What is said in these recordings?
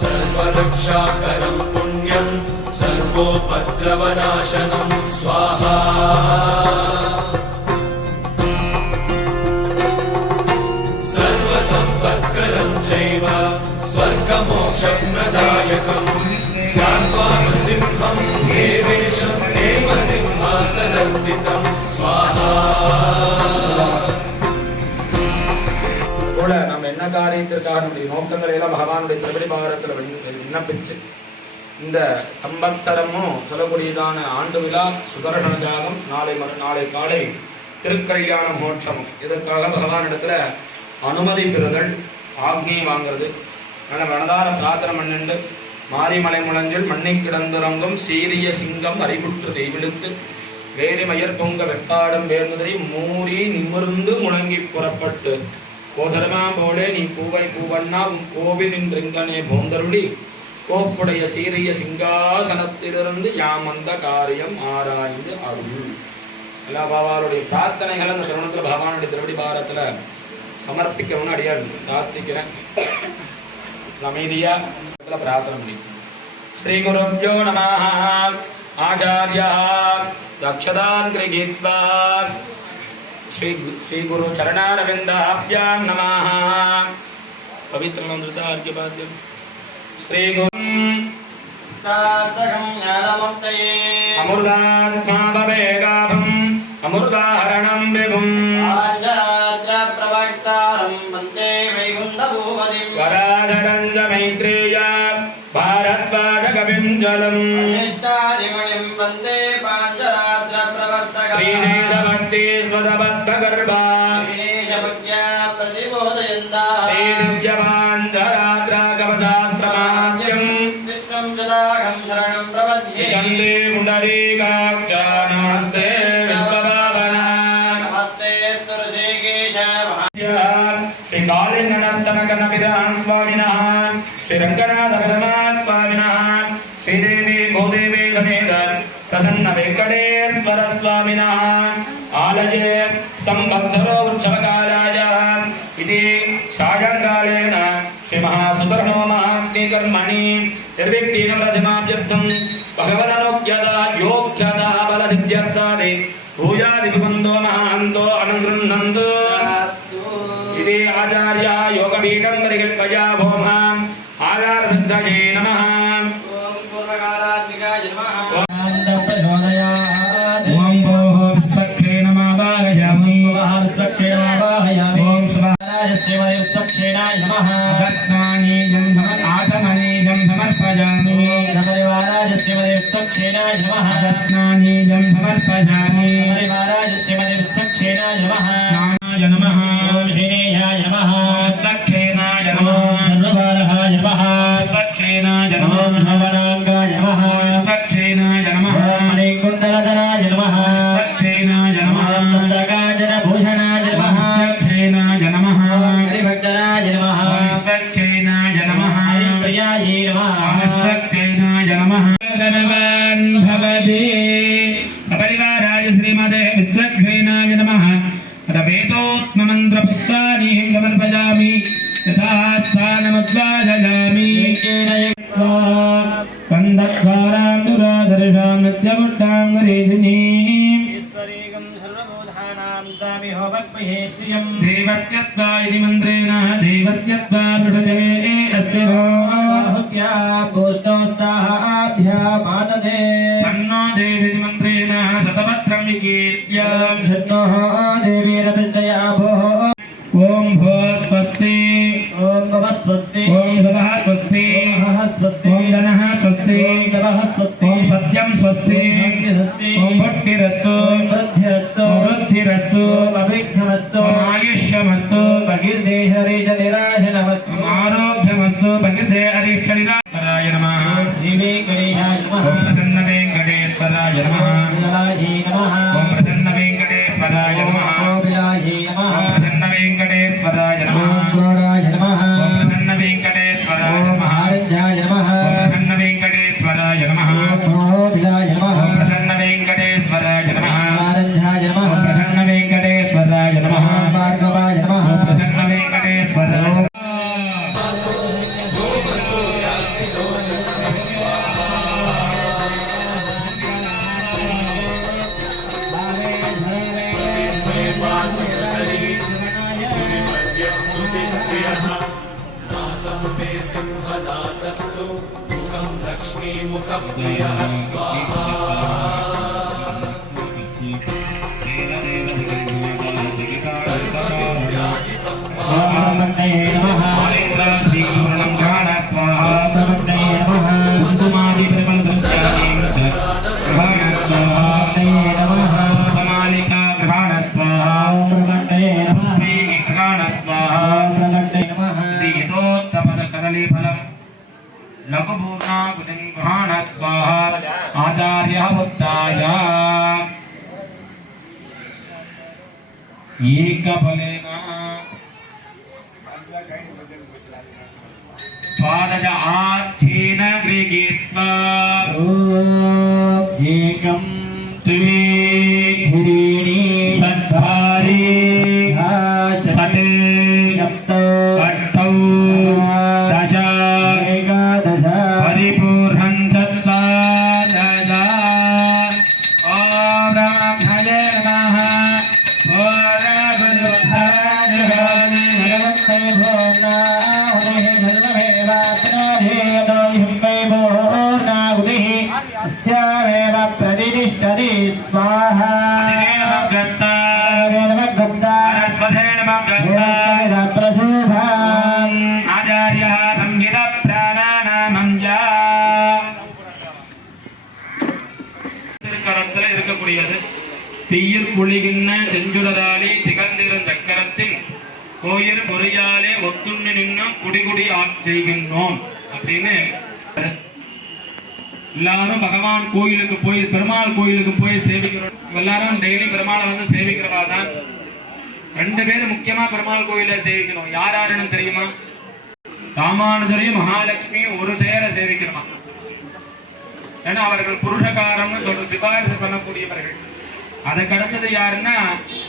सर्वरक्षाकरं पुण्यं सर्वोपद्रवनाशनं स्वाहा सर्वसम्पत्करं चैव स्वर्गमोक्षप्रदायकं ध्यात्वा नृसिंहं देवेशं हेमसिंहासनस्थितं स्वाहा நம்ம என்ன காரியத்திற்காக நம்முடைய நோக்கங்களை எல்லாம் பகவானுடைய திருவடி பாகத்தில் விண்ணப்பிச்சு இந்த சம்பத்சரமும் சொல்லக்கூடியதான ஆண்டு விழா சுதர்சன ஜாகம் நாளை காலை திருக்கல்யாண மோட்சமும் இதற்காக பகவானிடத்துல அனுமதி பெறுதல் ஆக்ஞை வாங்கிறது. ஆனால் மனதார பிரார்த்தனை பண்ணிண்டு மாரிமலை முழஞ்சில் மண்ணை கிடந்துறங்கும் சீரிய சிங்கம் அறிவுற்று தெய்விழுத்து வேரிமயர் பொங்க வெக்காடும் வேர்முதிரை மூறி நிமிர்ந்து முழங்கி புறப்பட்டு போதரமா போலே நீ பூவை பூவண்ணா உன் கோவிலின் ரிங்கனே போந்தருளி கோப்புடைய சீரிய சிங்காசனத்திலிருந்து யாம் அந்த காரியம் ஆராய்ந்து அருள். எல்லா பாபாவுடைய பிரார்த்தனைகளை அந்த தருணத்தில் பகவானுடைய திருவடி பாரத்தில் சமர்ப்பிக்கணும்னு அடியார் பிரார்த்திக்கிறேன். அமைதியா பிரார்த்தனை முடியும். ஸ்ரீ குருப்யோ நமः. ஆச்சார்யா தக்ஷதான் கிரகீத்வா श्री गुरु चरणारविंदाभ्यां नमः. पवित्रमृता अर्घ्यपाद्यं श्री गुरु अमृतात्मा भवेगाभं अमृताहरणं विभुं प्रवक्तारं वन्दे वैकुण्ठभूपतिं वराधरं च मैत्रेय भारद्वाजकविं जलम् अनिष्टादिमणिं वन्दे पाञ्चरात्र प्रवर्तकं श्रीशैशभक्तिस्वदबद्धगर्भा विनेशभक्त्या प्रतिबोधयन्ता श्रीदिव्यवाञ्छरात्रागमशास्त्रमाद्यं विष्णुं जदाहं शरणं प्रपद्ये चन्दे पुण्डरीकाक्षा नमस्ते विश्वभावना नमस्ते स्तुषिकेश श्री कालिङ्गनर्तनकनविरान् स्वामिनः श्री रङ्गनाथविरमा स्वामिनः श्रीदेवी भूदेवी समेत प्रसन्न वेङ्कटेश्वर स्वामिनः आलये संवत्सरो उत्सवकालाय इति सायङ्कालेन श्री महासुदर्शनो महाग्निकर्मणि निर्विघ्नेन प्रतिमाप्यर्थं भगवदनुज्ञता योग्यता बलसिद्ध्यर्थादि पूजादिविबन्धो महान्तो अनुगृह्णन्तु इति आचार्य योगपीठं परिकल्पया भोमाम् आधारसिद्धये नमः. आसमनीजं समर्पयामि परिवाराय श्रीमते विश्वक्षेणाय नमः. रत्नानीजं समर्पयामि परिवाराय श्रीमते विश्वक्षेणाय नमः. नानाय नमः. श्रीनेयाय नमः. विश्वक्षेणाय नमः. सर्वबालहाय नमः. विश्वक्षेणाय नमः. भवनाङ्गाय नमः. विश्वक्षेणाय नमः. मणिकुण्डलधराय नमः. विश्वक्षेणाय नमः. पुस्तकाजनभूषणाय नमः. विश्वक्षेणाय नमः. हरिभक्तराय नमः. विश्वक्षेणाय नमः. हरिप्रियाय नमः. विश्वक्षेणाय नमः. धनवान् भवति सपरिवाराय श्रीमते विश्वक्षेणाय नमः. वेदोत्ममन्त्रपुष्पाणि समर्पयामि यथा स्थानमुद्वादयामि कन्दद्वारां दुरादर्शां नित्यमुट्टां गरीषिणीम् ईश्वरीगं सर्वबोधानां तामिहो वक्महे श्रियं देवस्य त्वा इति मन्त्रेण देवस्य त्वा पृढते अस्ति बाहुभ्या पुष्टोस्ताभ्या मातते तन्नो देवी मन्त्रेण शतपत्रं विकीर्त्य शत्नोः देवीरपिष्टया भोः ओम भो स्वस्ति ओम भवः स्वस्ति ओम भवः स्वस्ति ओम स्वस्ति ओम धनः स्वस्ति ओम नवः स्वस्ति ओम सत्यं स्वस्ति ओम भक्तिरस्तु ओम वृद्धिरस्तु ओम वृद्धिरस्तु ओम अभिघ्नमस्तु ओम आयुष्यमस्तु भगीर्दे हरिजनिराशनमस्तु ओम आरोग्यमस्तु भगीर्दे हरिश्चरिताय नमः. जीवे गणेशाय नमः. ओम प्रसन्न वेंकटेश्वराय नमः. विलाही नमः. ओम प्रसन्न वेंकटेश्वराय नमः. विलाही नमः. ओम प्रसन्न वेंकटेश्वराय नमः. ओम क्रोडाय नमः. ओम प्रसन्न वेंकटेश्वराय ओम नमः. आरध्याय नमः. ओम प्रसन्न वेंकटेश्वराय नमः. ओम विलाय नमः. ओम प्रसन्न वेंकटेश्वराय नमः. आरध्याय नमः. ओम प्रसन्न वेंकटेश्वराय नमः. ओम भार्गवाय नमः. ओम प्रसन्न वेंकटेश्वराय ओम सोम नासस्तु मुखं लक्ष्मीमुखं प्रियः स्वाहा सर्वविद्याधिपः ब्रह्मण्ये आचार्य बुद्धाय एकफलेन पादज आच्छेन गृहीत्वा एकं त्रीणि सद्धारी षट् सप्तो अष्टौ दश एकादश परिपूर्णं चत्वादश ॐ ब्रह्मणे नमः प्रतिष्ठति स्वाहा प्रशोभान् आचार्यः संहित प्राणानामं திருக்கரத்துல இருக்கக்கூடியது தீயில் பொழிகின்ற செஞ்சுடராளி திகழ்ந்திரும் சக்கரத்தின் கோயில் பொறியாலே ஒத்துண்ணி நின்னும் குடிகுடி செய்கின்றோம் அப்படின்னு எல்லாரும் பகவான் கோயிலுக்கு போய் பெருமாள் கோயிலுக்கு போய் சேவிக்கிறோம். எல்லாரும் டெய்லி பெருமாளை வந்து சேவிக்கிறவா தான். ரெண்டு பேரும் முக்கியமா பெருமாள் கோயில சேவிக்கணும். யார் யாருன்னு தெரியுமா? ராமானுஜரையும் மகாலட்சுமியும் ஒரு சேர சேவிக்கணுமா? ஏன்னா அவர்கள் புருஷகாரம்னு சொல்ற சிபாரிசு பண்ணக்கூடியவர்கள். அதுக்கு அடுத்தது யாருன்னா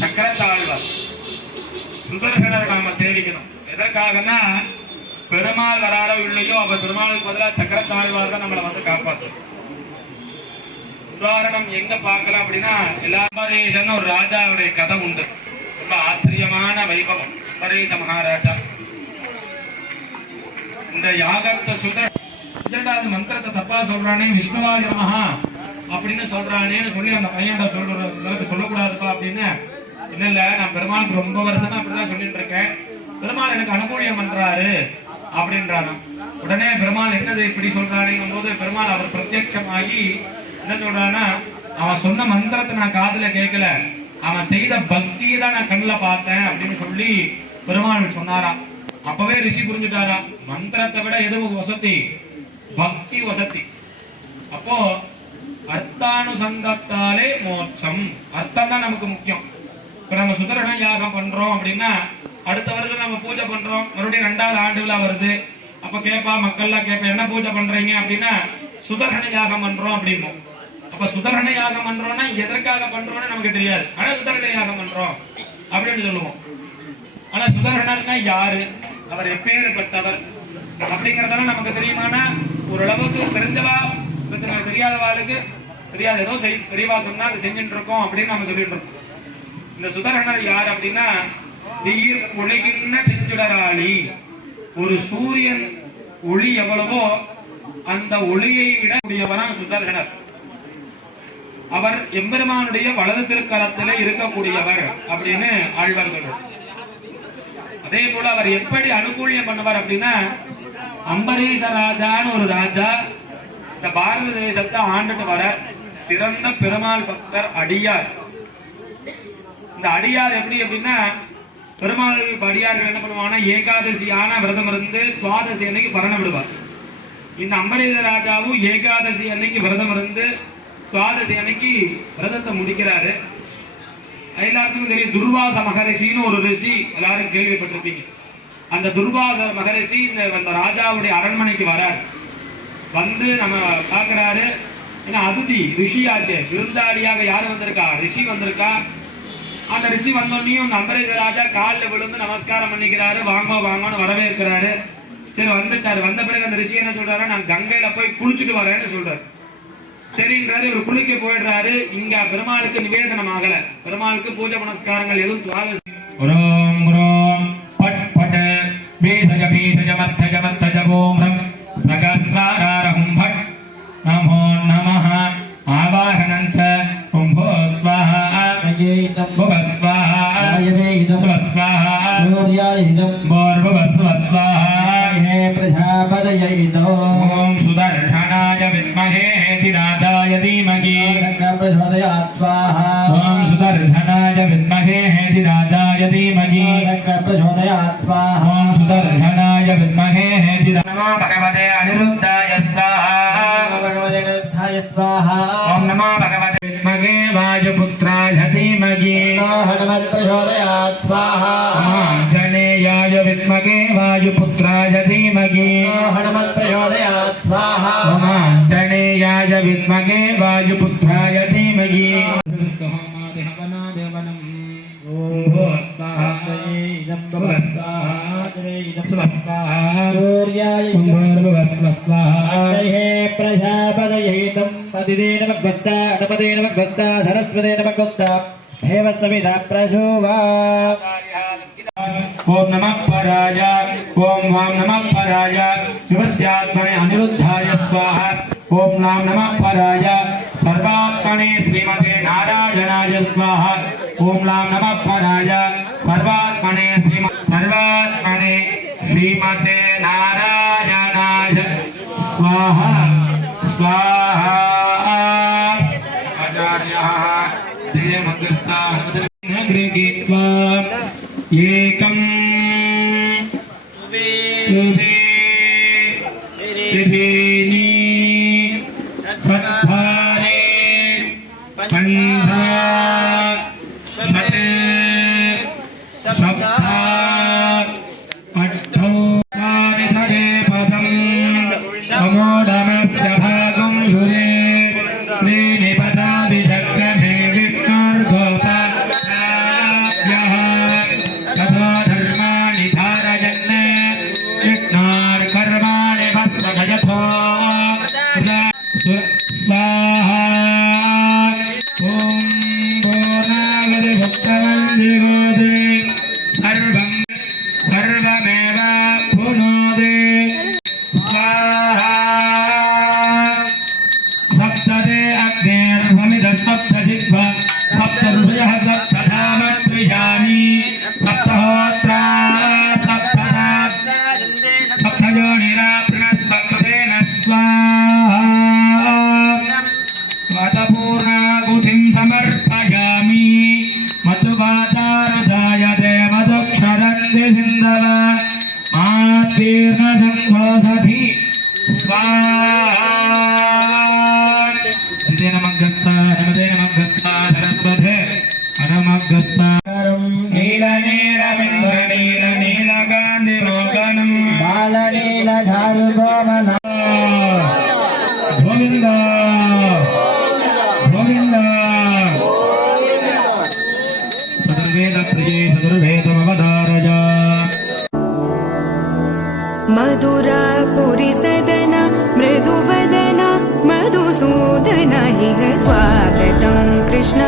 சக்கரத்தாழ்வார், சுதர்சனர் நாம சேவிக்கணும். எதற்காகனா பெருமாள் வராரோ இல்லையோ அவர் பெருமாளுக்கு பதிலாக சக்கரத்தாழ்வார் தான் நம்மளை வந்து காப்பாற்றும். உதாரணம் எங்க பார்க்கலாம் அப்படின்னா அம்பரீஷன் ஒரு ராஜாவுடைய கதை உண்டு. ரொம்ப ஆச்சரியமான வைபவம். அம்பரீஷ மகாராஜா இந்த யாகத்தை இரண்டாவது மந்திரத்தை தப்பா சொல்றானே, விஷ்ணுவாய நமஹ அப்படின்னு சொல்றானேன்னு சொல்லி அந்த பையன் சொல்லக்கூடாதுப்பா அப்படின்னு. இல்ல நான் பெருமாளுக்கு ரொம்ப வருஷமா அப்படிதான் சொல்லிட்டு இருக்கேன், பெருமாள் எனக்கு அனுகூலியம் பண்றாரு அப்படின்றானா. உடனே பெருமாள் என்னது இப்படி சொல்றாருங்கும் போது பெருமாள் அவர் பிரத்யட்சமாகி என்ன சொல்றானா, அவன் சொன்ன மந்திரத்தை நான் காதுல கேட்கல, அவன் செய்த பக்தியை தான் நான் கண்ணுல பார்த்தேன் அப்படின்னு சொல்லி பெருமாள் சொன்னாராம். அப்பவே ரிஷி புரிஞ்சுட்டாரா, மந்திரத்தை விட எதுவும் வசதி, பக்தி வசதி. அப்போ அர்த்தானுசந்தத்தாலே மோட்சம், அர்த்தம் தான் நமக்கு முக்கியம். இப்ப நம்ம சுதர்சன யாகம் பண்றோம் அப்படின்னா அடுத்த வருஷம் நம்ம பூஜை பண்றோம், மறுபடியும் 2வது ஆண்டு விழா வருது. அப்ப கேட்பா மக்கள்லாம் கேட்பா என்ன பூஜை பண்றீங்க அப்படின்னா சுதர்சன யாகம் பண்றோம் அப்படிம்போம். அப்ப சுதர்சன யாகம் பண்றோம்னா எதற்காக பண்றோம்னு நமக்கு தெரியாது, ஆனா சுதர்சன யாகம் பண்றோம் அப்படின்னு சொல்லுவோம். ஆனா சுதர்சனர்னா யாரு, அவர் எப்பேற்பட்டவர் அப்படிங்கறதெல்லாம் நமக்கு தெரியுமானா ஓரளவுக்கு தெரிஞ்சவா தெரியாதவாளுக்கு தெரியாது, ஏதோ தெரியவா சொன்னா அதை செஞ்சுட்டு இருக்கோம் அப்படின்னு நம்ம சொல்லிட்டு இருக்கோம். இந்த சுதர்சனர் யார் அப்படின்னா நீர் உலகின்ற செஞ்சுடராளி. ஒரு சூரியன் ஒளி எவ்வளவோ அந்த ஒளியை விட கூடியவரான் சுதர்சனர். அவர் எம்பெருமானுடைய வலது திருக்கரத்திலே இருக்கக்கூடியவர் அப்படின்னு ஆழ்வார் சொல்றார். அதே போல அவர் எப்படி அனுகூலியம் பண்ணுவார் அப்படின்னா, அம்பரீஷ ராஜான்னு ஒரு ராஜா இந்த பாரத தேசத்தை ஆண்டுட்டு வர சிறந்த பெருமாள் பக்தர் அடியார். இந்த அடியார் எப்படி அப்படின்னா பெருமாள் அடியார்கள் என்ன பண்ணுவாங்கன்னா ஏகாதசியான விரதம் இருந்து துவாதசி அன்னைக்கு பரணம் விடுவார். இந்த அம்பரீஷ ராஜாவும் ஏகாதசி அன்னைக்கு விரதம் இருந்து துவாதசி அன்னைக்கு விரதத்தை முடிக்கிறாரு. எல்லாத்துக்கும் தெரியும் துர்வாச மகரிஷின்னு ஒரு ரிஷி, எல்லாரும் கேள்விப்பட்டிருப்பீங்க. அந்த துர்வாச மகரிஷி இந்த ராஜாவுடைய அரண்மனைக்கு வரார். வந்து நம்ம பார்க்கிறாரு, ஏன்னா அதிதி ரிஷி ஆச்சு, விருந்தாளியாக யாரு வந்திருக்கா, ரிஷி வந்திருக்கா. அந்த ரிஷி வந்தோடனையும் இந்த அம்பரீஷ ராஜா காலில் விழுந்து நமஸ்காரம் பண்ணிக்கிறாரு, வாங்கோ வாங்கன்னு வரவேற்கிறாரு. சரி வந்துட்டாரு. வந்த பிறகு அந்த ரிஷி என்ன சொல்றாரு, நான் கங்கையில போய் குளிச்சுட்டு வரேன்னு சொல்றாரு. சரின்றாரு. இவர் குளிக்க போயிடுறாரு. இங்க பெருமாளுக்கு நிவேதனம் ஆகல, பெருமாளுக்கு பூஜை புனஸ்காரங்கள் எதுவும் ஓம் ஓம் பட் பட் பீசஜ பீசஜ மத்தஜ மத்தஜ ஓம் स्वाहा हे प्रजापतये ॐ सुदर्शनाय विद्महे हेतिराजाय धीमहि प्रचोदयात् स्वाहा ॐ सुदर्शनाय विद्महे हेतिराजाय धीमहि प्रचोदयात् स्वाहा ॐ सुदर्शनाय विद्महे हेतिराजाय नमो भगवते अनिरुद्धाय स्वाहा भगवते स्वाहा ॐ नमो भगवते विद्महे वायुपुत्राय धीमहि प्रचोदयात् स्वाहा आञ्जनेयाय विद्महे वायुपुत्राय धीमहि प्रचोदयात् स्वाहा आञ्जनेयाय विद्महे वायुपुत्राय धीमहि प्रजापतये पतिदे नमग्वस्ता नपदे नमग्वस्ता सरस्वते नमग्वस्ता हेव सविता प्रशोभा ओम नमः पराय ओम वाम नमः पराय शिवस्यात्मने अनिरुद्धाय स्वाहा ओम नाम नमः पराय सर्वात्मने श्रीमते नारायणाय स्वाहा ओम नाम नमः पराय सर्वात्मने श्रीमते नारायणाय स्वाहा स्वाहा आचार्यः देवमग्रस्ताः नगृहीत्वा एकं विधिनी सद्भारे पन्था षट् सप्ता अष्टौ पानिधरे पदं समोढमस्य भागं सुरे त्रीणिपदा विचक्रमे विष्णुर्गोपाभ्यः ततो धर्माणि धारयन् कृष्णार्कर्माणि भस्मगयथो स्वाहा ॐ भूर्णावतिभुक्तवन्दिगोदे सर्वमेव पुनोदे स्वाहा सप्तदे अग्नेर्भमिदसप्तजिह्वा सप्तऋषयः सप्तधामत्रियाणि सप्तहोत्रा सप्तदा सप्तयोनिराप्रणस्पक्तेन स्वाहा वातपूर्णाहुतिं समर्पयामि मधुवातारुदायते मधुक्षरन्ति सिन्धव मातीर्णसम्बोधति स्वाहा नमगस्ता नमदे नमगस्ता सरस्वते नमगस्ता नीलकान्तिमोकनं बालनीलचारुकोमल गोविन्द गोविन्द सदुर्वेदप्रिये सदुर्वेदमवधारय मधुरापुरिसदन मृदुवदन मधुसूदन इह स्वागतं कृष्ण